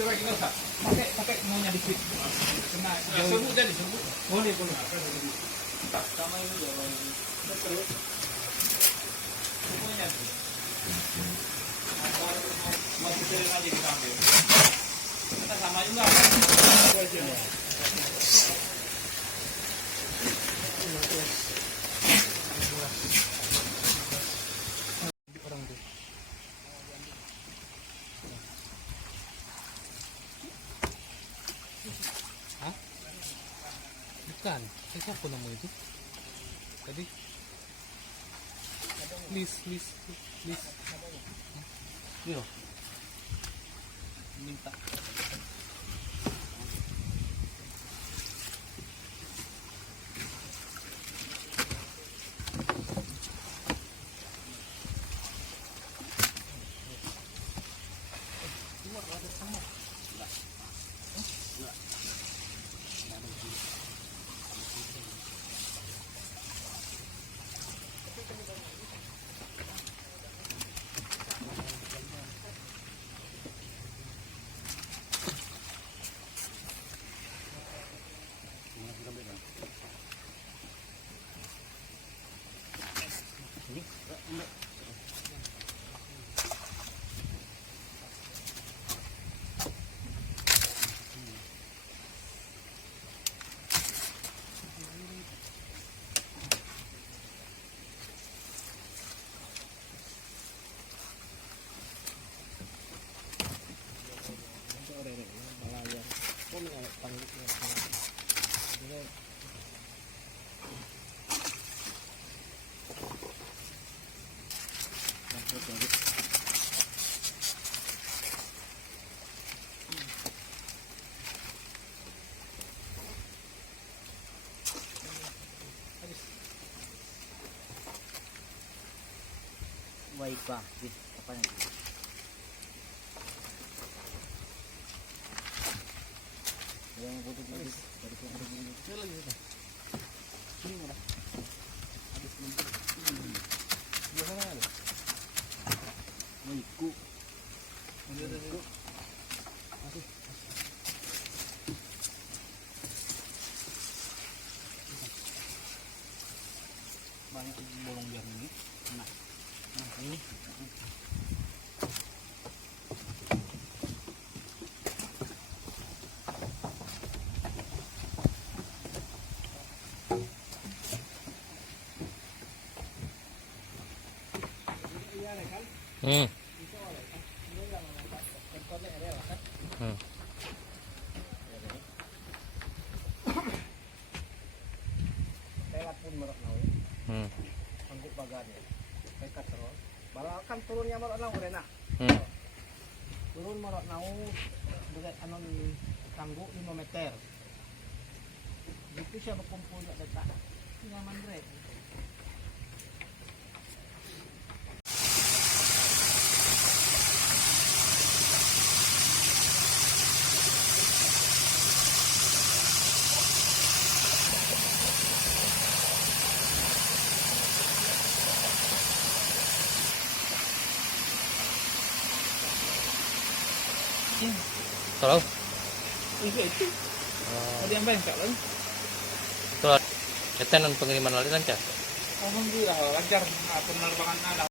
kasih lagi nggak usah. Pakai maunya dikit. Kena serbuk jadi serbuk. Boleh. Sama ini ya bang. Terus. Semuanya. Masih sering aja kita ambil. Kita sama juga. Orang tuh. Hah? Bukan. Siapa nama itu? Tadi. Please. Yo. Minta. Baik pak, apa yang yang butuh dari lagi ini udah habis dua sana ada iku masih banyak bolong biar ini nah ini Telepon merak nawi, angguk bagannya, dekat terus. Balakan turunnya merak nawi rena. Turun merak nawi dengan anon tangguh 5 meter. Itu siya berkumpul nak dekat. Nyaman rek. Kalau Itu. Tadi yang banyak kan? itu ketenan pengiriman lalu lancar. Alhamdulillah lancar. Penerbangan ada.